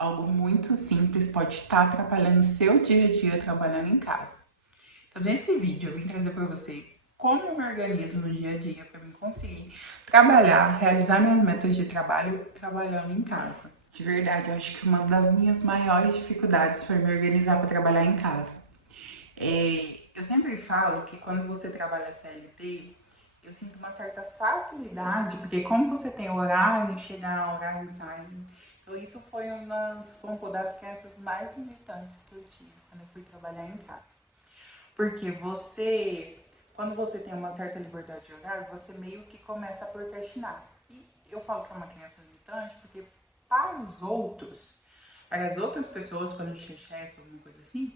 algo muito simples pode estar atrapalhando o seu dia a dia trabalhando em casa. Então, nesse vídeo, eu vim trazer para você como eu me organizo no dia a dia para eu conseguir trabalhar, realizar minhas metas de trabalho trabalhando em casa. De verdade, eu acho que uma das minhas maiores dificuldades foi me organizar para trabalhar em casa. Eu sempre falo que quando você trabalha CLT, eu sinto uma certa facilidade, porque como você tem horário, chegar, horário, sair, então isso foi uma das crenças mais limitantes que eu tive quando eu fui trabalhar em casa. Porque quando você tem uma certa liberdade de horário, você meio que começa a procrastinar. E eu falo que é uma crença limitante porque para as outras pessoas, quando a gente é chefe, alguma coisa assim,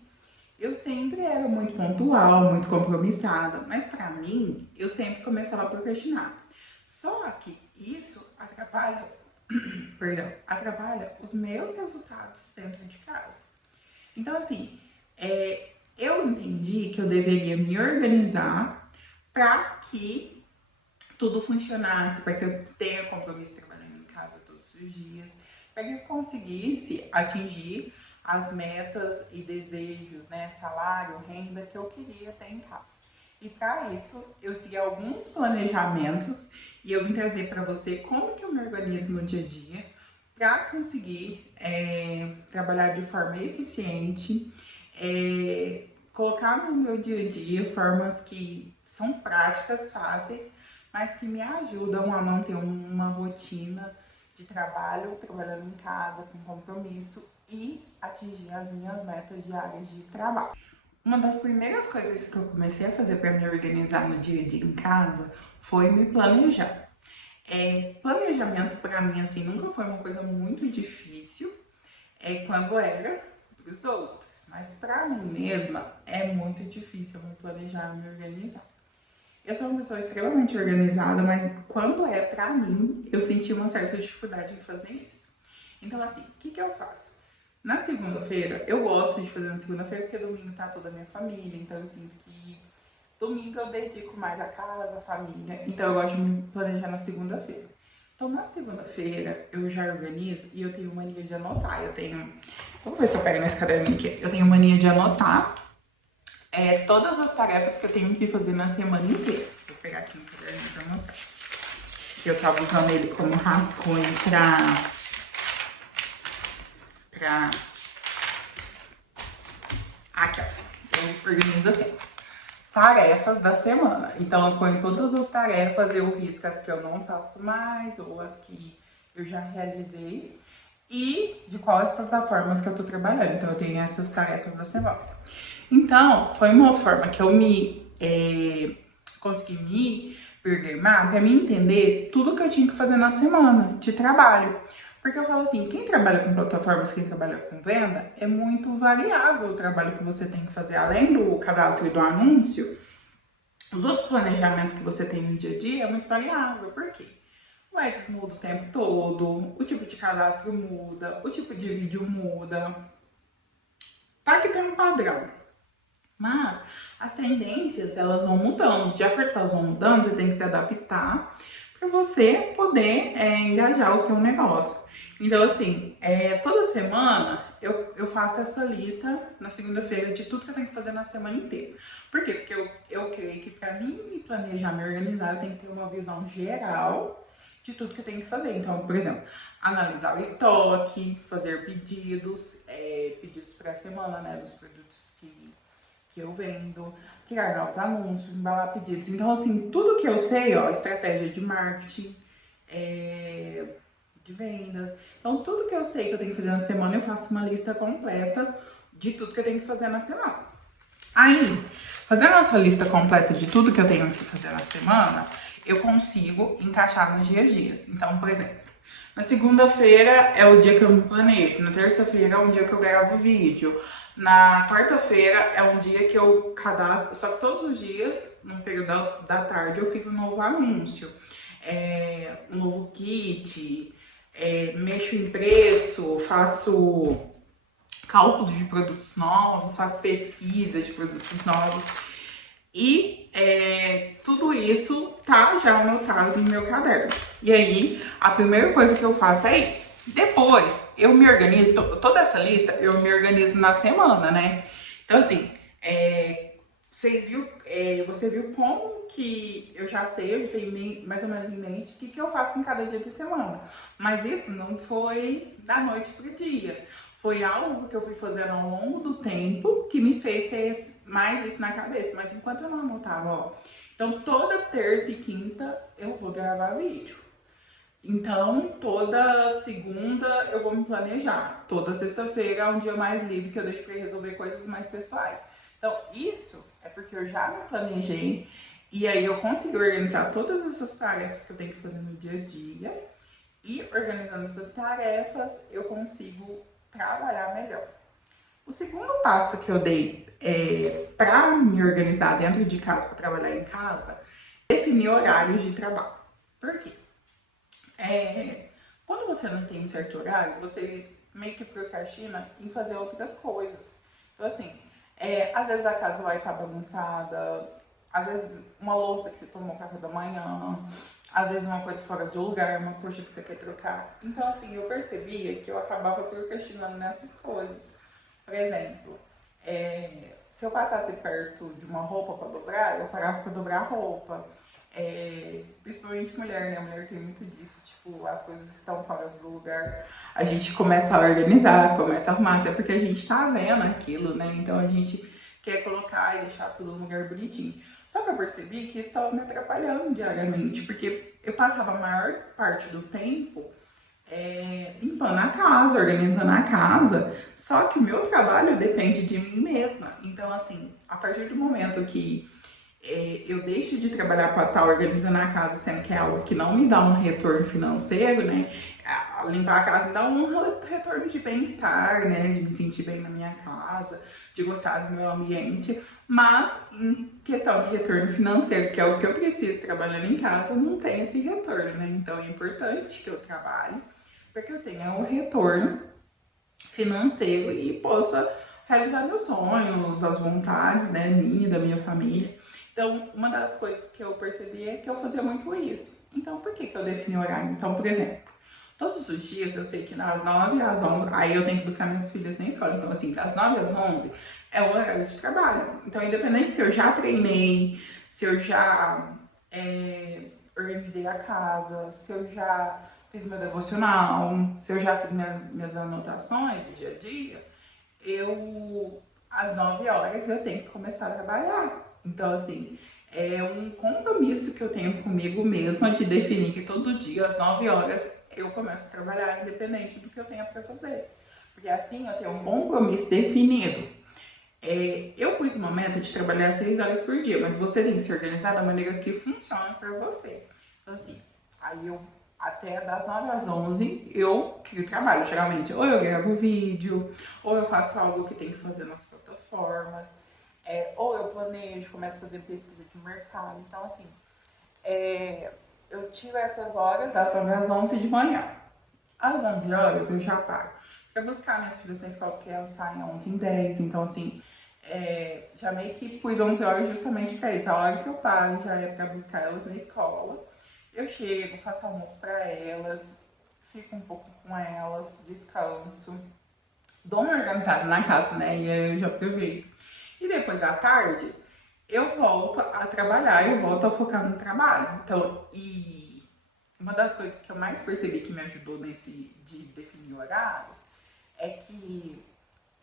eu sempre era muito pontual, muito compromissada, mas para mim, eu sempre começava a procrastinar. Só que isso atrapalha, atrapalha os meus resultados dentro de casa. Então, assim, eu entendi que eu deveria me organizar para que tudo funcionasse, para que eu tenha compromisso trabalhando em casa todos os dias, para que eu conseguisse atingir as metas e desejos, né, salário, renda que eu queria ter em casa. E para isso, eu segui alguns planejamentos e eu vim trazer para você como que eu me organizo no dia a dia para conseguir trabalhar de forma eficiente, colocar no meu dia a dia formas que são práticas, fáceis, mas que me ajudam a manter uma rotina de trabalho, trabalhando em casa, com compromisso e atingir as minhas metas diárias de trabalho. Uma das primeiras coisas que eu comecei a fazer para me organizar no dia a dia em casa foi me planejar. Planejamento para mim assim nunca foi uma coisa muito difícil, quando era para os outros, mas para mim mesma é muito difícil me planejar, me organizar. Eu sou uma pessoa extremamente organizada, mas quando é pra mim, eu senti uma certa dificuldade em fazer isso. Então, assim, o que eu faço? Na segunda-feira, eu gosto de fazer na segunda-feira, porque domingo tá toda a minha família, então eu sinto que domingo eu dedico mais a casa, a família, então eu gosto de me planejar na segunda-feira. Então, na segunda-feira, eu já organizo e eu tenho mania de anotar. Vamos ver se eu pego nesse caderninho aqui. Eu tenho mania de anotar todas as tarefas que eu tenho que fazer na semana inteira. Vou pegar aqui no caderninho pra mostrar. Eu tava usando ele como rascunho Aqui, ó. Eu organizo assim. Tarefas da semana. Então, eu ponho todas as tarefas, eu risco as que eu não faço mais, ou as que eu já realizei. E de quais plataformas que eu tô trabalhando. Então, eu tenho essas tarefas da semana. Então, foi uma forma que eu consegui me programar para me entender tudo que eu tinha que fazer na semana de trabalho. Porque eu falo assim, quem trabalha com plataformas, quem trabalha com venda, é muito variável o trabalho que você tem que fazer. Além do cadastro e do anúncio, os outros planejamentos que você tem no dia a dia é muito variável. Por quê? O Ads muda o tempo todo, o tipo de cadastro muda, o tipo de vídeo muda. Tá que tem um padrão. Mas as tendências, elas vão mudando. De acordo com elas vão mudando, você tem que se adaptar para você poder engajar o seu negócio. Então, assim, toda semana eu faço essa lista na segunda-feira de tudo que eu tenho que fazer na semana inteira. Por quê? Porque eu creio que para mim me planejar, me organizar, eu tenho que ter uma visão geral de tudo que eu tenho que fazer. Então, por exemplo, analisar o estoque, fazer pedidos para a semana, né, dos produtos que eu vendo, criar novos anúncios, embalar pedidos. Então, assim, tudo que eu sei, ó, estratégia de marketing, de vendas. Então, tudo que eu sei que eu tenho que fazer na semana, eu faço uma lista completa de tudo que eu tenho que fazer na semana. Aí, fazendo essa lista completa de tudo que eu tenho que fazer na semana, eu consigo encaixar nos dias a dias. Então, por exemplo, na segunda-feira é o dia que eu me planejo, na terça-feira é um dia que eu gravo vídeo, na quarta-feira é um dia que eu cadastro, só que todos os dias, no período da tarde, eu crio um novo anúncio, um novo kit, mexo em preço, faço cálculos de produtos novos, faço pesquisa de produtos novos. E tudo isso tá já anotado no meu caderno. E aí, a primeira coisa que eu faço é isso. Depois, eu me organizo, toda essa lista eu me organizo na semana, né? Então, assim, você viu como que eu já sei, eu tenho mais ou menos em mente o que eu faço em cada dia de semana. Mas isso não foi da noite pro dia. Foi algo que eu fui fazendo ao longo do tempo que me fez ter mais isso na cabeça. Mas enquanto eu não anotava, ó. Então, toda terça e quinta eu vou gravar vídeo. Então, toda segunda eu vou me planejar. Toda sexta-feira é um dia mais livre que eu deixo para resolver coisas mais pessoais. Então, isso é porque eu já me planejei e aí eu consigo organizar todas essas tarefas que eu tenho que fazer no dia a dia. E organizando essas tarefas, eu consigo trabalhar melhor. O segundo passo que eu dei para me organizar dentro de casa, para trabalhar em casa, é definir horários de trabalho. Por quê? Quando você não tem um certo horário, você meio que procrastina em fazer outras coisas. Então, assim, às vezes a casa vai estar bagunçada, às vezes uma louça que você tomou café da manhã, às vezes uma coisa fora de lugar, uma coxa que você quer trocar. Então, assim, eu percebia que eu acabava procrastinando nessas coisas. Por exemplo, se eu passasse perto de uma roupa para dobrar, eu parava para dobrar a roupa. Principalmente mulher, né? A mulher tem muito disso, tipo, as coisas estão fora do lugar, a gente começa a organizar, começa a arrumar, até porque a gente tá vendo aquilo, né? Então a gente quer colocar e deixar tudo no lugar bonitinho. Só que eu percebi que isso estava me atrapalhando diariamente, porque eu passava a maior parte do tempo limpando a casa, organizando a casa, só que o meu trabalho depende de mim mesma. Então, assim, a partir do momento que eu deixo de trabalhar para estar organizando a casa, sendo que é algo que não me dá um retorno financeiro, né? Limpar a casa me dá um retorno de bem-estar, né? De me sentir bem na minha casa, de gostar do meu ambiente. Mas em questão de retorno financeiro, que é o que eu preciso trabalhando em casa, não tem esse retorno, né? Então é importante que eu trabalhe para que eu tenha um retorno financeiro e possa realizar meus sonhos, as vontades, né, minha, da minha família. Então, uma das coisas que eu percebi é que eu fazia muito isso. Então, por que eu defini horário? Então, por exemplo, todos os dias eu sei que das 9 às 11, aí eu tenho que buscar minhas filhas na escola. Então, assim, das 9 às 11 é o horário de trabalho. Então, independente se eu já treinei, se eu já organizei a casa, se eu já fiz meu devocional, se eu já fiz minhas anotações do dia a dia, às 9 horas, eu tenho que começar a trabalhar. Então, assim, é um compromisso que eu tenho comigo mesma de definir que todo dia, às 9 horas, eu começo a trabalhar, independente do que eu tenha para fazer. Porque assim eu tenho um compromisso definido. Eu pus uma meta de trabalhar 6 horas por dia, mas você tem que se organizar da maneira que funciona para você. Então, assim, aí até das 9 às 11, eu crio trabalho. Geralmente, ou eu gravo vídeo, ou eu faço algo que tem que fazer nas plataformas, ou eu planejo, começo a fazer pesquisa de mercado. Então, assim, eu tiro essas horas das 9 às 11 de manhã. Às 11 horas eu já paro para buscar minhas filhas na escola, porque elas saem às 11h10. Então, assim, já meio que pus 11 horas justamente para isso. A hora que eu paro já é para buscar elas na escola. Eu chego, faço almoço para elas, fico um pouco com elas, descanso, dou uma organizada na casa, né? E aí eu já aproveito. E depois à tarde, eu volto a trabalhar, eu volto a focar no trabalho. Então, e uma das coisas que eu mais percebi que me ajudou de definir horários é que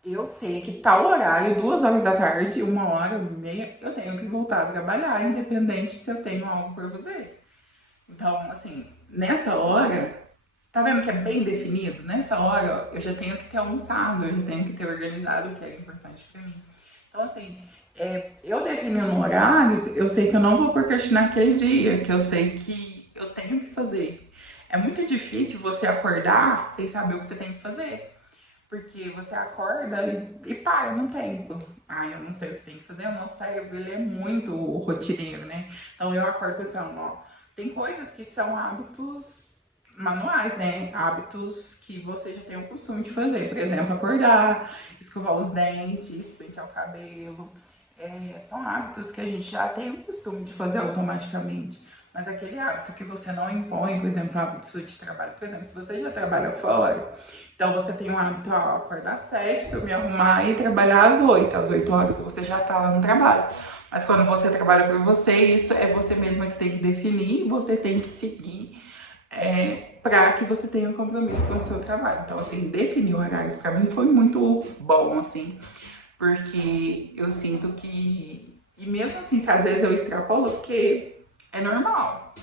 eu sei que tal horário, 2 horas da tarde, 1h30, eu tenho que voltar a trabalhar, independente se eu tenho algo para fazer. Então, assim, nessa hora, tá vendo que é bem definido? Nessa hora, eu já tenho que ter almoçado, eu já tenho que ter organizado o que é importante para mim. Então, assim, eu definindo horários, eu sei que eu não vou procrastinar aquele dia, que eu sei que eu tenho que fazer. É muito difícil você acordar sem saber o que você tem que fazer. Porque você acorda e para no tempo. Eu não sei o que tem que fazer, o nosso cérebro ele é muito rotineiro, né? Então eu acordo pensando, ó, tem coisas que são hábitos manuais, né? Hábitos que você já tem o costume de fazer. Por exemplo, acordar, escovar os dentes, pentear o cabelo. São hábitos que a gente já tem o costume de fazer automaticamente. mas aquele hábito que você não impõe, por exemplo, o hábito de trabalho. Por exemplo, se você já trabalha fora, então você tem um hábito, acordar às 7 para eu me arrumar e trabalhar às 8. Às 8 horas você já tá lá no trabalho. Mas quando você trabalha por você, isso é você mesma que tem que definir, você tem que seguir para que você tenha um compromisso com o seu trabalho. Então, assim, definir horários para mim foi muito bom, assim, porque eu sinto que, e mesmo assim, às vezes eu extrapolo, porque é normal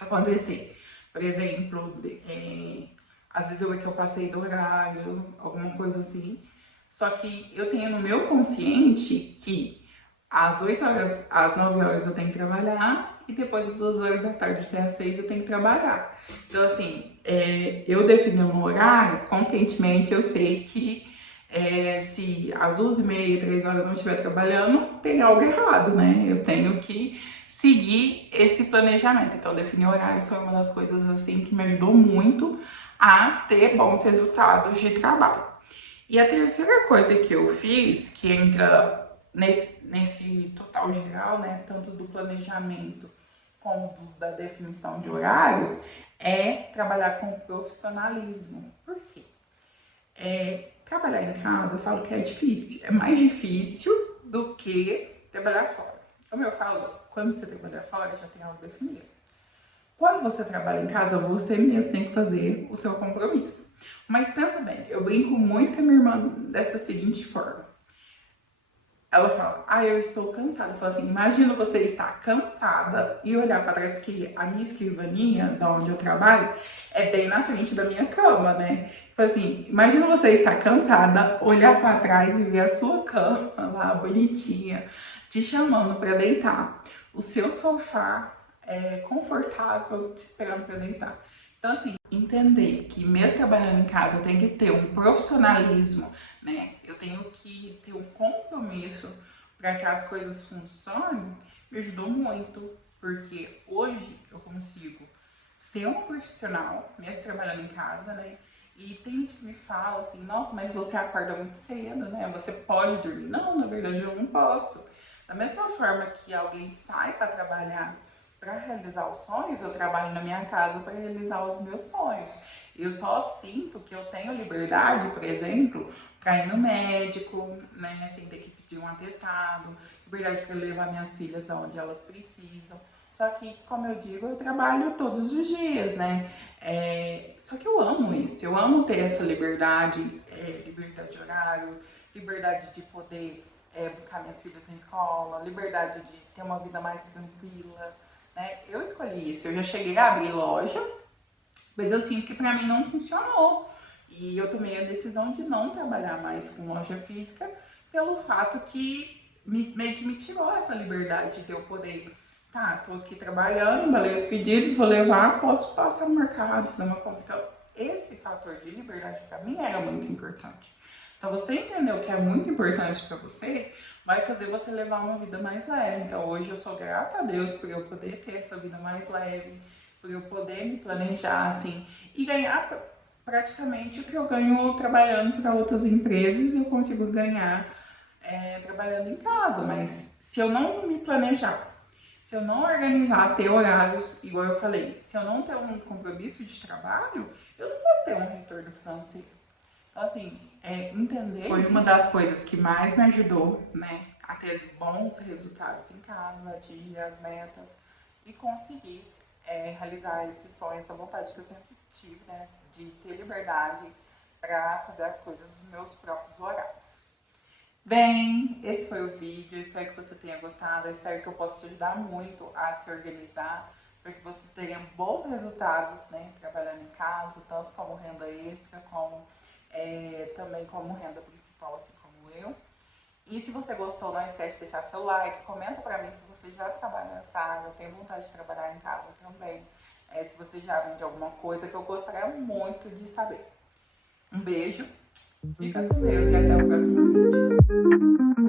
acontecer. Por exemplo, às vezes eu vejo que eu passei do horário, alguma coisa assim. Só que eu tenho no meu consciente que às 8 horas, às 9 horas eu tenho que trabalhar e depois às 2 horas da tarde até às 6 eu tenho que trabalhar. Então, assim, eu definindo horários, conscientemente eu sei que se às 2h30, 3 horas eu não estiver trabalhando, tem algo errado, né? Eu tenho que seguir esse planejamento. Então, definir horários foi uma das coisas, assim, que me ajudou muito a ter bons resultados de trabalho. E a terceira coisa que eu fiz, que entra nesse total geral, né, tanto do planejamento como da definição de horários, é trabalhar com profissionalismo. Por quê? Trabalhar em casa, eu falo que é difícil. É mais difícil do que trabalhar fora. Como eu falo, quando você trabalha fora, já tem algo definido. Quando você trabalha em casa, você mesmo tem que fazer o seu compromisso. Mas pensa bem, eu brinco muito com a minha irmã dessa seguinte forma. Ela fala, eu estou cansada. Eu falo assim, imagina você estar cansada e olhar para trás, porque a minha escrivaninha, da onde eu trabalho, é bem na frente da minha cama, né? Falo assim, imagina você estar cansada, olhar para trás e ver a sua cama lá, bonitinha, te chamando para deitar. O seu sofá é confortável, te esperando para deitar. Então, assim, entender que mesmo trabalhando em casa eu tenho que ter um profissionalismo, né? Eu tenho que ter um compromisso para que as coisas funcionem, me ajudou muito, porque hoje eu consigo ser uma profissional, mesmo trabalhando em casa, né? E tem gente que me fala assim, nossa, mas você acorda muito cedo, né? Você pode dormir. Não, na verdade eu não posso. Da mesma forma que alguém sai para trabalhar para realizar os sonhos, eu trabalho na minha casa para realizar os meus sonhos. Eu só sinto que eu tenho liberdade, por exemplo, para ir no médico, né, sem ter que pedir um atestado, liberdade para levar minhas filhas aonde elas precisam. Só que, como eu digo, eu trabalho todos os dias, né? Só que eu amo isso, eu amo ter essa liberdade, liberdade de horário, liberdade de poder buscar minhas filhas na escola, liberdade de ter uma vida mais tranquila. Eu escolhi isso, eu já cheguei a abrir loja, mas eu sinto que pra mim não funcionou. E eu tomei a decisão de não trabalhar mais com loja física, pelo fato que meio que me tirou essa liberdade de eu poder, tô aqui trabalhando, embalei os pedidos, vou levar, posso passar no mercado, fazer uma compra. Então, esse fator de liberdade pra mim era muito importante. Então, você entender o que é muito importante para você, vai fazer você levar uma vida mais leve. Então, hoje eu sou grata a Deus por eu poder ter essa vida mais leve, por eu poder me planejar, assim, e ganhar praticamente o que eu ganho trabalhando para outras empresas, eu consigo ganhar trabalhando em casa. Mas se eu não me planejar, se eu não organizar, ter horários, igual eu falei, se eu não ter um compromisso de trabalho, eu não vou ter um retorno financeiro. Então, assim, entender foi uma das coisas que mais me ajudou, né, a ter bons resultados em casa, atingir as metas e conseguir realizar esses sonhos, essa vontade que eu sempre tive, né, de ter liberdade para fazer as coisas nos meus próprios horários. Bem, esse foi o vídeo, eu espero que você tenha gostado, eu espero que eu possa te ajudar muito a se organizar, para que você tenha bons resultados, né, trabalhando em casa, tanto como renda extra, como também como renda principal, assim como eu. E se você gostou, não esquece de deixar seu like, comenta pra mim se você já trabalha nessa área, eu tenho vontade de trabalhar em casa também. Se você já vende alguma coisa, que eu gostaria muito de saber. Um beijo, fica com Deus e até o próximo vídeo.